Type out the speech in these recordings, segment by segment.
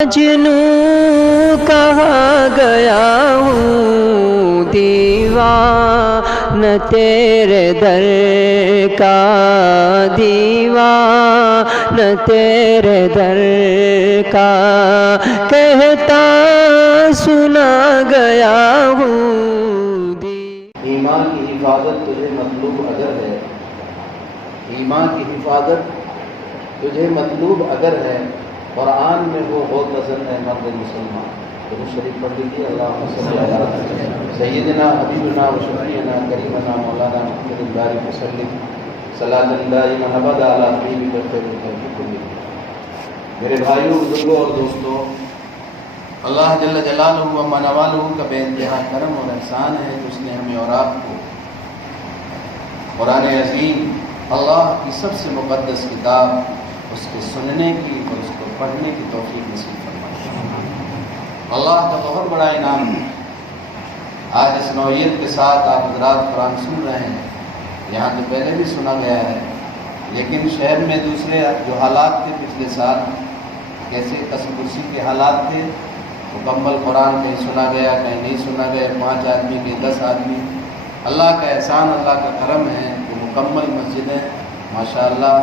مجنوں کہا گیا ہوں دیوانہ تیرے در کا، دیوانہ تیرے در کا، کہتا سنا گیا ہوں ایمان کی حفاظت تجھے مطلوب اگر ہے، ایمان کی حفاظت تجھے مطلوب اگر ہے، قرآن میں وہ بہت نظر ہے مرد مسلمان۔ تو شریف پڑھ لیجیے۔ اللہم صلی علی سیدنا حبیبنا و شفیعنا کریمنا مولانا محمد البارک وسلم صلاۃ دائمۃ ابدا علی حبیبک خیر الخلق کلہم۔ میرے بھائیوں، بزرگوں اور دوستوں، اللہ جل جلالہ و منوالہ کا بے انتہا کرم اور احسان ہے کہ اس نے ہمیں اور آپ کو قرآن عظیم، اللہ کی سب سے مقدس کتاب، اس کے سننے کی اور اس کو پڑھنے کی توفیق نصیب فرمائے۔ اللہ کا بہت بڑا انعام ہے۔ آج اس نوعیت کے ساتھ آپ حضرات قرآن سن رہے ہیں، یہاں تو پہلے بھی سنا گیا ہے، لیکن شہر میں دوسرے جو حالات تھے پچھلے سال، کیسے قصب کرسی کے حالات تھے، مکمل قرآن کہیں سنا گیا کہیں نہیں سنا گیا، 5 آدمی کہیں 10 آدمی۔ اللہ کا احسان، اللہ کا کرم ہے کہ مکمل مسجدیں ماشاءاللہ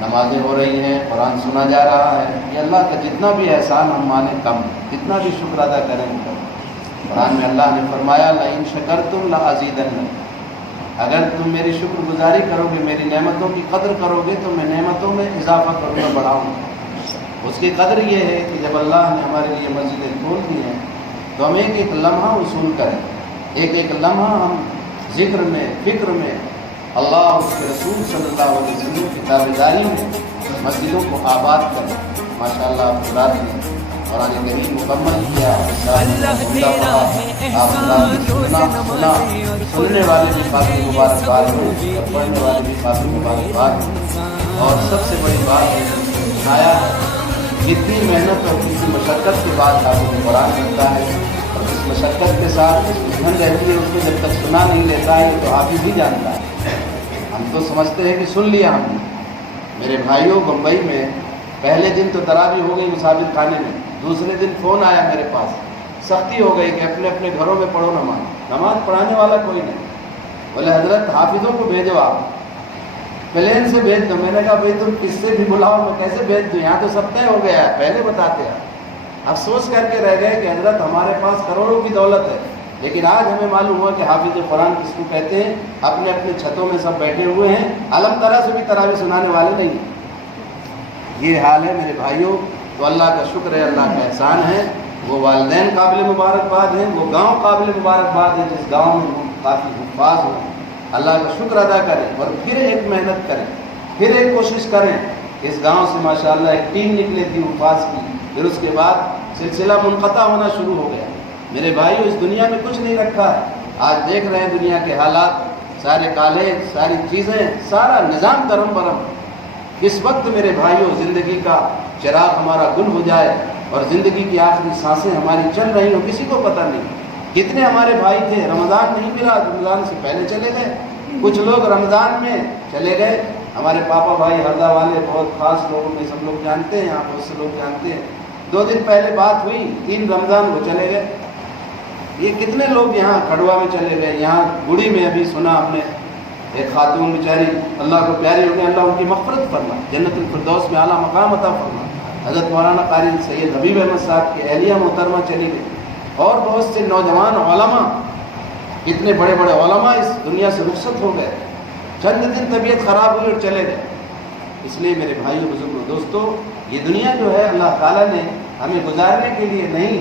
نمازیں ہو رہی ہیں، قرآن سنا جا رہا ہے۔ یہ اللہ کا جتنا بھی احسان ہم مانیں کم، جتنا بھی شکر ادا کریں کم۔ قرآن میں اللہ نے فرمایا لئن شکرتم لازیدنکم، اگر تم میری شکر گزاری کرو گے، میری نعمتوں کی قدر کرو گے تو میں نعمتوں میں اضافہ کروں گا، بڑھاؤں گا۔ اس کی قدر یہ ہے کہ جب اللہ نے ہمارے لیے مسجدیں کھول دی ہیں تو ہم ایک ایک لمحہ وصول کریں، ایک ایک لمحہ ہم ذکر میں، فکر میں، اللہ اور اس کے رسول صلی اللہ علیہ وسلم کی تابعداری میں مسجدوں کو آباد کریں۔ ماشاءاللہ آپ حضرات نے قرآن کریم مکمل کیا، سننے والے بھی کافی مبارکباد ہو اور پڑھنے والے بھی کافی مبارکباد ہو۔ اور سب سے بڑی بات ہے آیا جتنی محنت اور کسی مشقت کے بعد آپ کو قرآن ملتا ہے، اور اس مشقت کے ساتھ اس الجھن رہتی ہے، اس کو جب تک سنا نہیں لیتا ہے تو حافظ ہی جانتا ہے۔ ہم تو سمجھتے ہیں کہ سن لیا ہم نے۔ میرے بھائیوں، بمبئی میں پہلے دن تو تراویح ہو گئی مساجد خانے میں، دوسرے دن فون آیا میرے پاس، سختی ہو گئی کہ اپنے اپنے گھروں میں پڑھو نماز، نماز پڑھانے والا کوئی نہیں۔ بولے حضرت حافظوں کو بھیجو، آپ پلین سے بھیج دو۔ میں نے کہا بھائی تم کس سے بھی بلاؤ، میں کیسے بھیج دوں، یہاں تو سب طے ہو گیا ہے، پہلے بتاتے ہیں۔ افسوس کر کے رہ گئے کہ حضرت ہمارے پاس کروڑوں کی دولت ہے، لیکن آج ہمیں معلوم ہوا کہ حافظ قرآن کس کو کہتے ہیں۔ اپنے اپنے چھتوں میں سب بیٹھے ہوئے ہیں، علم طرح سے بھی تراویح سنانے والے نہیں ہیں۔ یہ حال ہے میرے بھائیوں۔ تو اللہ کا شکر ہے، اللہ کا احسان ہے، وہ والدین قابل مبارکباد ہیں، وہ گاؤں قابل مبارکباد ہے جس گاؤں میں وہ کافی حفاظ ہوں۔ اللہ کا شکر ادا کریں اور پھر ایک محنت کریں، پھر ایک کوشش کریں۔ اس گاؤں سے ماشاءاللہ ایک ٹیم نکلی تھی حفاظ کی، پھر اس کے بعد سلسلہ منقطع ہونا شروع ہو گیا۔ میرے بھائیو، اس دنیا میں کچھ نہیں رکھا ہے۔ آج دیکھ رہے ہیں دنیا کے حالات، سارے کالج، ساری چیزیں، سارا نظام درم برم۔ اس وقت میرے بھائیو زندگی کا چراغ ہمارا گل ہو جائے اور زندگی کی آخری سانسیں ہماری چل رہی ہوں، کسی کو پتہ نہیں۔ کتنے ہمارے بھائی تھے، رمضان نہیں ملا، رمضان سے پہلے چلے گئے، کچھ لوگ رمضان میں چلے گئے۔ ہمارے پاپا بھائی ہردا والے بہت خاص لوگوں میں سب لوگ جانتے ہیں، یہاں بہت سے لوگ جانتے ہیں۔ 2 دن پہلے بات ہوئی، 3 رمضان وہ چلے گئے۔ یہ کتنے لوگ یہاں کھڑوا میں چلے گئے۔ یہاں گڑی میں ابھی سنا ہم نے، ایک خاتون بیچاری اللہ کو پیاری ہو گئی، اللہ ان کی مغفرت فرمائے، جنت الفردوس میں اعلیٰ مقام عطا فرمائے۔ حضرت مولانا قاری سید حبیب احمد صاحب کی اہلیہ محترمہ چلی گئی، اور بہت سے نوجوان علماء، اتنے بڑے بڑے علماء اس دنیا سے رخصت ہو گئے۔ چند دن طبیعت خراب ہوئی اور چلے گئے۔ اس لیے میرے بھائیوں، بزرگوں، دوستوں، یہ دنیا جو ہے اللہ تعالیٰ نے ہمیں گزارنے کے لیے نہیں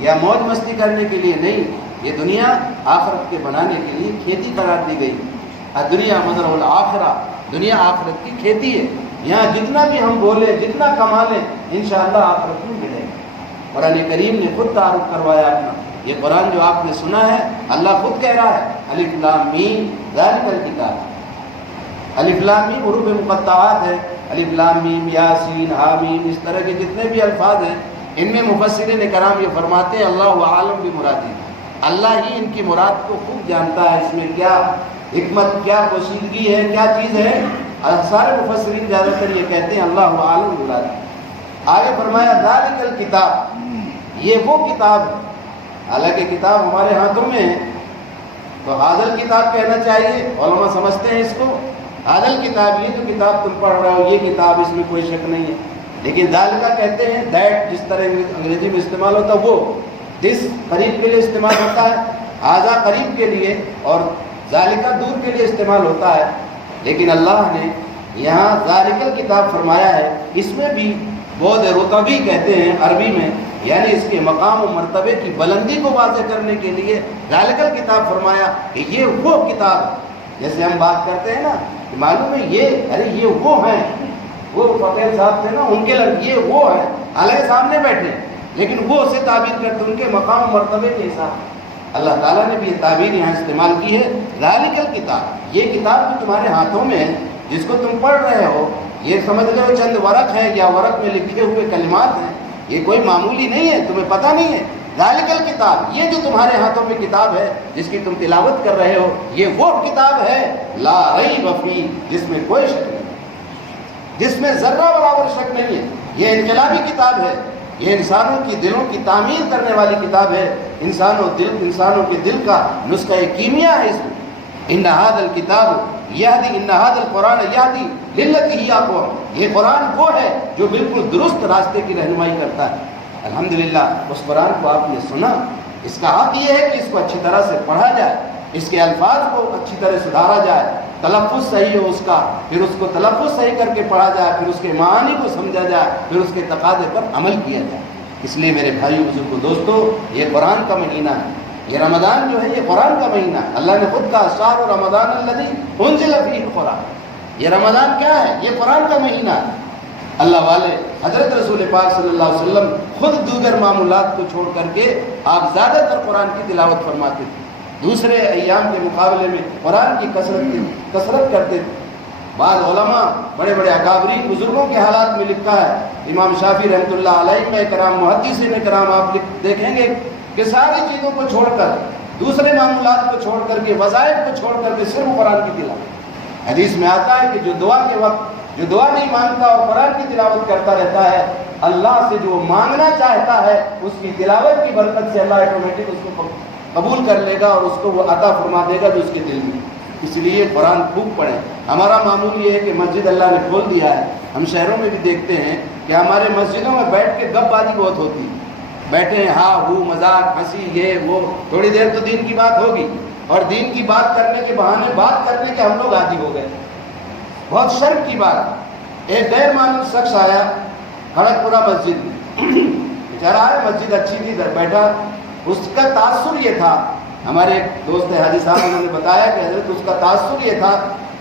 یا موج مستی کرنے کے لیے نہیں، یہ دنیا آخرت کے بنانے کے لیے کھیتی قرار دی گئی۔ دنیا مزرع الآخرہ، دنیا آخرت کی کھیتی ہے۔ یہاں جتنا بھی ہم بولیں، جتنا کما لیں، انشاءاللہ آخرت میں ملے گا۔ قرآن کریم نے خود تعارف کروایا اپنا۔ یہ قرآن جو آپ نے سنا ہے، اللہ خود کہہ رہا ہے الف لام میم ذالک الکتاب۔ الف لام میم حروف مقطعات ہے، الف لام میم، یاسین، حامیم، اس طرح کے جتنے بھی الفاظ ہیں، ان میں مفسرین کرام یہ فرماتے ہیں اللہ عالم بمرادہ، اللہ ہی ان کی مراد کو خوب جانتا ہے، اس میں کیا حکمت، کیا پوشیدگی ہے، کیا چیز ہے۔ سارے مفسرین زیادہ تر یہ کہتے ہیں اللہ عالم بمرادہ، آگے فرمایا ذالکل کتاب، یہ وہ کتاب، حالانکہ کتاب ہمارے ہاتھوں میں ہے تو حاضل کتاب کہنا چاہیے، علماء سمجھتے ہیں اس کو حاضل کتاب، یہ جو کتاب تم پڑھ رہے ہو یہ کتاب، اس میں کوئی شک نہیں ہے، لیکن ذالکہ کہتے ہیں دیٹ، جس طرح انگریزی میں استعمال ہوتا ہے وہ، دس قریب کے لیے استعمال ہوتا ہے، ھذا قریب کے لیے، اور ذالکہ دور کے لیے استعمال ہوتا ہے، لیکن اللہ نے یہاں ذالکل کتاب فرمایا ہے، اس میں بھی بود رتبی کہتے ہیں عربی میں، یعنی اس کے مقام و مرتبے کی بلندی کو واضح کرنے کے لیے ذالکل کتاب فرمایا کہ یہ وہ کتاب، جیسے ہم بات کرتے ہیں نا کہ معلوم ہے یہ، ارے یہ وہ ہیں، وہ فقیر صاحب تھے نا ان کے لڑکے، یہ وہ ہیں، حالانکہ سامنے بیٹھے لیکن وہ اسے تعبیر کرتے ان کے مقام و مرتبے کے حساب۔ اللہ تعالیٰ نے بھی یہ تعبیر یہاں استعمال کی ہے، ذالکل کتاب، یہ کتاب جو تمہارے ہاتھوں میں ہے جس کو تم پڑھ رہے ہو، یہ سمجھ لو چند ورق ہیں یا ورق میں لکھے ہوئے کلمات ہیں، یہ کوئی معمولی نہیں ہے، تمہیں پتہ نہیں ہے۔ ذالکل کتاب، یہ جو تمہارے ہاتھوں میں کتاب ہے جس کی تم تلاوت کر رہے ہو، یہ وہ کتاب ہے لا ریب فیہ، جس میں کوئی شک نہیں، جس میں ذرہ برابر شک نہیں ہے، یہ انقلابی کتاب ہے، یہ انسانوں کی دلوں کی تعمیر کرنے والی کتاب ہے، انسانوں کے دل کا نسخہ کیمیا ہے اس میں۔ ان ھذا الکتاب یہدی، ان ھذا القرآن یہدی للتی ہی اقوم، یہ قرآن وہ ہے جو بالکل درست راستے کی رہنمائی کرتا ہے۔ الحمدللہ اس قرآن کو آپ نے سنا، اس کا حق یہ ہے کہ اس کو اچھی طرح سے پڑھا جائے، اس کے الفاظ کو اچھی طرح سدھارا جائے، تلفظ صحیح ہو اس کا، پھر اس کو تلفظ صحیح کر کے پڑھا جائے، پھر اس کے معانی کو سمجھا جائے، پھر اس کے تقاضے پر عمل کیا جائے۔ اس لیے میرے بھائیو بزرگو دوستو، یہ قرآن کا مہینہ ہے، یہ رمضان جو ہے یہ قرآن کا مہینہ ہے۔ اللہ نے خود کہا شہر رمضان الذی انزل فیہ القرآن، یہ رمضان کیا ہے؟ یہ قرآن کا مہینہ ہے۔ اللہ والے حضرت رسول پاک صلی اللہ علیہ وسلم خود دیگر معمولات کو چھوڑ کر کے آپ زیادہ تر قرآن کی تلاوت فرماتے تھے، دوسرے ایام کے مقابلے میں قرآن کی کثرت کرتے تھے۔ بعض علماء بڑے بڑے اکابرین بزرگوں کے حالات میں لکھا ہے، امام شافعی رحمۃ اللہ علیہ میں کرام، محدثین کرام، آپ دیکھیں گے کہ ساری چیزوں کو چھوڑ کر، دوسرے معمولات کو چھوڑ کر کے، وظائف کو چھوڑ کر کے صرف قرآن کی تلاوت۔ حدیث میں آتا ہے کہ جو دعا کے وقت جو دعا نہیں مانگتا اور قرآن کی تلاوت کرتا رہتا ہے، اللہ سے جو مانگنا چاہتا ہے اس کی تلاوت کی برکت سے اللہ آٹومیٹک اس کو قبول کر لے گا اور اس کو وہ عطا فرما دے گا جو اس کے دل میں۔ اس لیے قرآن خوب پڑھیں۔ ہمارا معمول یہ ہے کہ مسجد اللہ نے کھول دیا ہے، ہم شہروں میں بھی دیکھتے ہیں کہ ہمارے مسجدوں میں بیٹھ کے گپ بازی بہت ہوتی ہے، بیٹھے ہیں ہاں ہو، مذاق، ہنسی، یہ وہ، تھوڑی دیر تو دین کی بات ہوگی، اور دین کی بات کرنے کے بہانے بات کرنے کے ہم لوگ عادی ہو گئے۔ بہت شرم کی بات، ایک غیر معلوم شخص آیا کھڑک پورہ مسجد میں، بیچارہ آیا، مسجد اچھی تھی، ادھر بیٹھا، اس کا تاثر یہ تھا، ہمارے ایک دوست حاجی صاحب انہوں نے بتایا کہ حضرت اس کا تاثر یہ تھا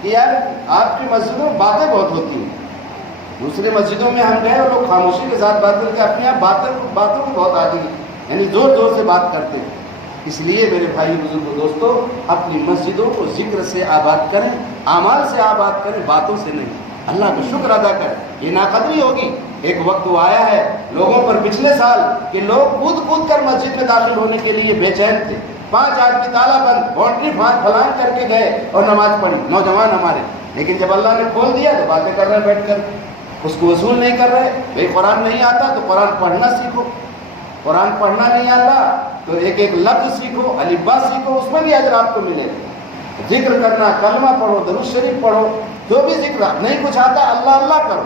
کہ یار آپ کی مسجدوں میں باتیں بہت ہوتی ہیں، دوسرے مسجدوں میں ہم گئے اور لوگ خاموشی کے ساتھ بات کرتے، اپنے آپ باتوں کو بہت آتی ہیں، یعنی زور زور سے بات کرتے ہیں۔ اس لیے میرے بھائی بزرگوں دوستو، اپنی مسجدوں کو ذکر سے آباد کریں، اعمال سے آباد کریں، باتوں سے نہیں۔ اللہ کا شکر ادا کریں، یہ ناقدری ہوگی۔ ایک وقت وہ آیا ہے لوگوں پر پچھلے سال کہ لوگ کود کود کر مسجد میں داخل ہونے کے لیے بے چین تھے، 5 آدمی تالا بند باؤنڈری پھلانگ کر کے گئے اور نماز پڑھی، نوجوان ہمارے، لیکن جب اللہ نے کھول دیا تو باتیں کر رہے بیٹھ کر، اس کو وصول نہیں کر رہے۔ بھائی قرآن نہیں آتا تو قرآن پڑھنا سیکھو، قرآن پڑھنا نہیں آتا تو ایک ایک لفظ سیکھو، الف با سیکھو، اس میں بھی اجر آپ کو ملے گا۔ ذکر کرنا، کلمہ پڑھو، درود شریف پڑھو، جو بھی ذکر، نہیں کچھ آتا اللہ اللہ کرو،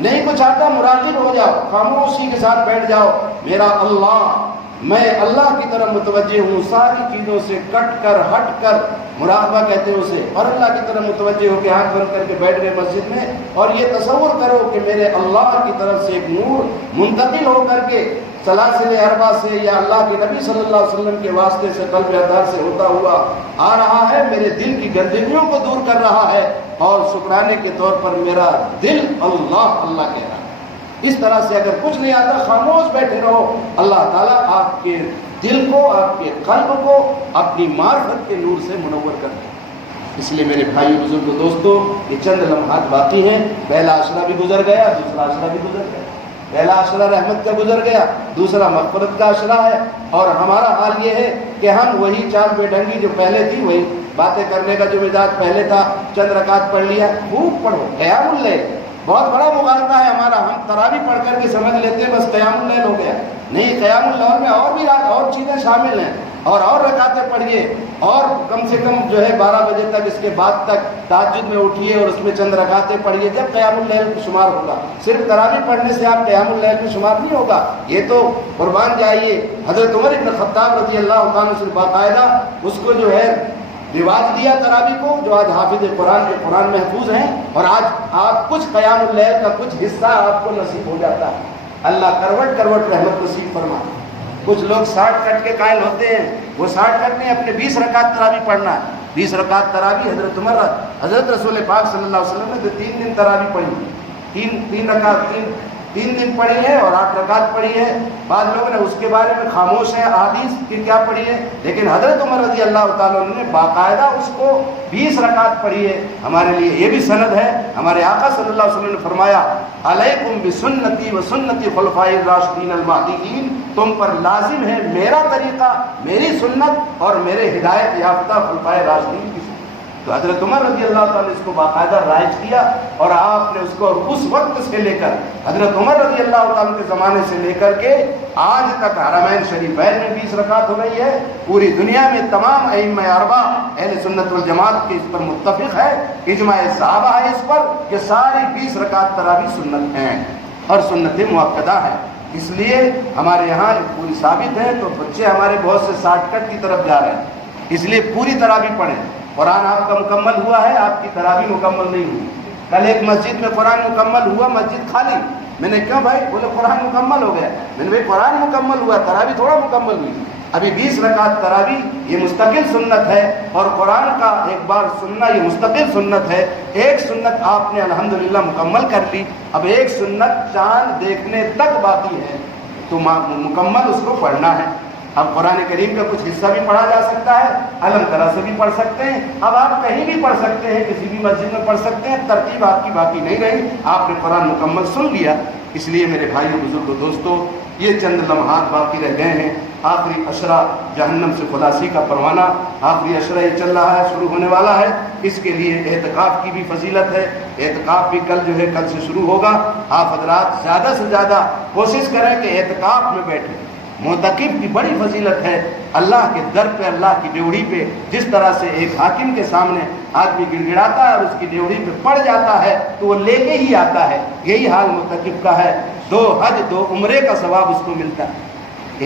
نہیں کچھ آتا مراقب ہو جاؤ، خاموشی کے ساتھ بیٹھ جاؤ، میرا اللہ، میں اللہ کی طرف متوجہ ہوں، ساری چیزوں سے کٹ کر ہٹ کر، مراقبہ کہتے ہیں اسے، اور اللہ کی طرف متوجہ ہو کے آنکھ بند کر کے بیٹھ گئے مسجد میں، اور یہ تصور کرو کہ میرے اللہ کی طرف سے ایک نور منتقل ہو کر کے سلاسل اربع سے یا اللہ کے نبی صلی اللہ علیہ وسلم کے واسطے سے قلب اطہر سے ہوتا ہوا آ رہا ہے، میرے دل کی گندگیوں کو دور کر رہا ہے، اور شکرانے کے طور پر میرا دل اللہ اللہ کہہ رہا ہے۔ اس طرح سے اگر کچھ نہیں آتا خاموش بیٹھے رہو، اللہ تعالیٰ آپ کے دل کو، آپ کے قلب کو اپنی معرفت کے نور سے منور کر دے۔ اس لیے میرے بھائی بزرگ دوستو، یہ چند لمحات باقی ہیں، پہلا عشرہ بھی گزر گیا، دوسرا عشرہ بھی گزر گیا، پہلا عشرہ رحمت کا گزر گیا، دوسرا مغفرت کا عشرہ ہے، اور ہمارا حال یہ ہے کہ ہم وہی چار بے ڈھنگی جو پہلے تھی، وہی باتیں کرنے کا جو مزاج پہلے تھا، چند رکعت پڑھ لیا، خوب پڑھو، قیام اللیل، بہت بڑا مغالطہ ہے ہمارا، ہم تراویح پڑھ کر کے سمجھ لیتے ہیں بس قیام اللیل ہو گیا. نہیں، قیام اللیل میں اور بھی اور چیزیں شامل ہیں، اور رکعتیں پڑھیے، اور کم سے کم جو ہے 12 بجے تک، اس کے بعد تک تہجد میں اٹھیے اور اس میں چند رکعتیں پڑھیے، جب قیام اللیل میں شمار ہوگا. صرف تراویح پڑھنے سے آپ قیام اللیل میں شمار نہیں ہوگا. یہ تو قربان جائیے، حضرت عمر بن خطاب رضی اللہ عنہ سے باقاعدہ اس کو جو ہے رواج دیا تراویح کو، جو آج حافظ قرآن کے قرآن محفوظ ہیں، اور آج آپ کچھ قیام اللیل کا کچھ حصہ آپ کو نصیب ہو جاتا ہے. اللہ کروٹ کروٹ رحمت نصیب فرمائے. کچھ لوگ 60 کٹ کے قائل ہوتے ہیں، وہ 60 کٹ نہیں، اپنے 20 رکعت تراویح پڑھنا ہے. 20 رکعت تراویح حضرت رسول پاک صلی اللہ علیہ وسلم نے 3 دن تراویح پڑھی، 3 رکعت 3 دن پڑھی ہے اور 8 رکعت پڑھی ہے. بعض لوگوں نے اس کے بارے میں خاموش ہیں احادیث کی کیا پڑھی ہے، لیکن حضرت عمر رضی اللہ تعالیٰ عنہ نے باقاعدہ اس کو 20 رکعت پڑھی ہے. ہمارے لیے یہ بھی سند ہے، ہمارے آقا صلی اللہ علیہ وسلم نے فرمایا علیکم بسنتی و سنتی خلفائے الراشدین المہدیین، تم پر لازم ہے میرا طریقہ، میری سنت اور میرے ہدایت یافتہ خلفائے راشدین کی سنت. تو حضرت عمر رضی اللہ تعالیٰ نے اس کو باقاعدہ رائج کیا، اور آپ نے اس کو اس وقت سے لے کر حضرت عمر رضی اللہ تعالیٰ کے زمانے سے لے کر کے آج تک حرمین شریفین میں 20 رکعت ہو رہی ہے. پوری دنیا میں تمام ائمہ اربعہ اہل سنت والجماعت کے اس پر متفق ہے، اجماع صحابہ ہے اس پر کہ ساری 20 رکعت تراویح سنت ہیں اور سنت مؤکدہ ہیں. اس لیے ہمارے یہاں پوری ثابت ہے. تو بچے ہمارے بہت سے 60 کٹ کی طرف جا رہے ہیں، اس لیے پوری تراویح پڑھیں. قرآن آپ کا مکمل ہوا ہے، آپ کی تراویح مکمل نہیں ہوئی. کل ایک مسجد میں قرآن مکمل ہوا، مسجد خالی. میں نے کیوں بھائی؟ بولے قرآن مکمل ہو گیا. میں نے بھائی قرآن مکمل ہوا، تراویح تھوڑا مکمل ہوئی. ابھی 20 رکعت تراویح یہ مستقل سنت ہے، اور قرآن کا ایک بار سننا یہ مستقل سنت ہے. ایک سنت آپ نے الحمدللہ مکمل کر لی، اب ایک سنت چاند دیکھنے تک باقی ہے، تو مکمل اس کو پڑھنا ہے. اب قرآن کریم کا کچھ حصہ بھی پڑھا جا سکتا ہے، علم طرح سے بھی پڑھ سکتے ہیں. اب آپ کہیں بھی پڑھ سکتے ہیں، کسی بھی مسجد میں پڑھ سکتے ہیں، ترتیب آپ کی باقی نہیں رہی، آپ نے قرآن مکمل سن لیا. اس لیے میرے بھائیوں بزرگوں دوستوں، یہ چند لمحات باقی رہ گئے ہیں. آخری عشرہ جہنم سے خلاصی کا پروانہ، آخری عشرہ یہ چل رہا ہے، شروع ہونے والا ہے. اس کے لیے اعتکاف کی بھی فضیلت ہے. اعتکاف بھی کل جو ہے کل سے شروع ہوگا. آپ حضرات زیادہ سے زیادہ کوشش کریں کہ اعتکاف میں بیٹھیں. معتکف کی بڑی فضیلت ہے. اللہ کے در پہ، اللہ کی ڈیوڑی پہ جس طرح سے ایک حاکم کے سامنے آدمی گڑ گڑاتا ہے اور اس کی ڈیوڑی پہ پڑ جاتا ہے تو وہ لے کے ہی آتا ہے، یہی حال معتکف کا ہے. 2 حج 2 عمرے کا ثواب اس کو ملتا ہے.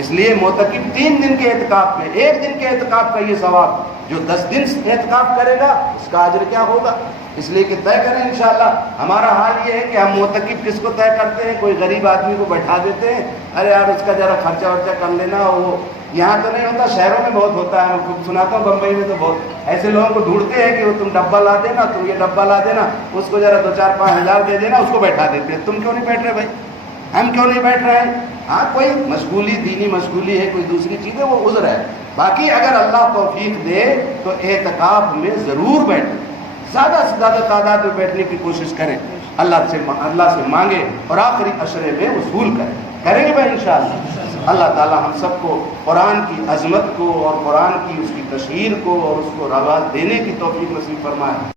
اس لیے معتکف 3 دن کے اعتکاف میں 1 دن کے اعتکاف کا یہ ثواب، جو 10 دن اعتکاف کرے گا اس کا اجر کیا ہوگا. اس لیے کہ طے کریں انشاءاللہ. ہمارا حال یہ ہے کہ ہم معتکف کس کو طے کرتے ہیں؟ کوئی غریب آدمی کو بیٹھا دیتے ہیں، ارے یار اس کا ذرا خرچہ ورچہ کر لینا. وہ یہاں تو نہیں ہوتا، شہروں میں بہت ہوتا ہے. میں خود سناتا ہوں بمبئی میں تو بہت ایسے لوگوں کو ڈھونڈتے ہیں کہ وہ تم ڈبہ لا دینا، تم یہ ڈبہ لا دینا، اس کو ذرا 2-4-5 ہزار دے دینا، اس کو بیٹھا دیتے ہیں. تم کیوں نہیں بیٹھ رہے بھائی؟ ہم کیوں نہیں بیٹھ رہے ہیں؟ ہاں کوئی مشغولی، دینی مشغولی ہے، کوئی دوسری چیز ہے، وہ عذر ہے. باقی اگر اللہ توفیق دے تو اعتکاف میں ضرور بیٹھیں، زیادہ سے زیادہ تعداد میں بیٹھنے کی کوشش کریں. اللہ سے مانگے اور آخری عشرے میں وصول کریں گے بھائی انشاءاللہ. اللہ تعالی ہم سب کو قرآن کی عظمت کو اور قرآن کی اس کی تشہیر کو اور اس کو رواج دینے کی توفیق نصیب فرمائے.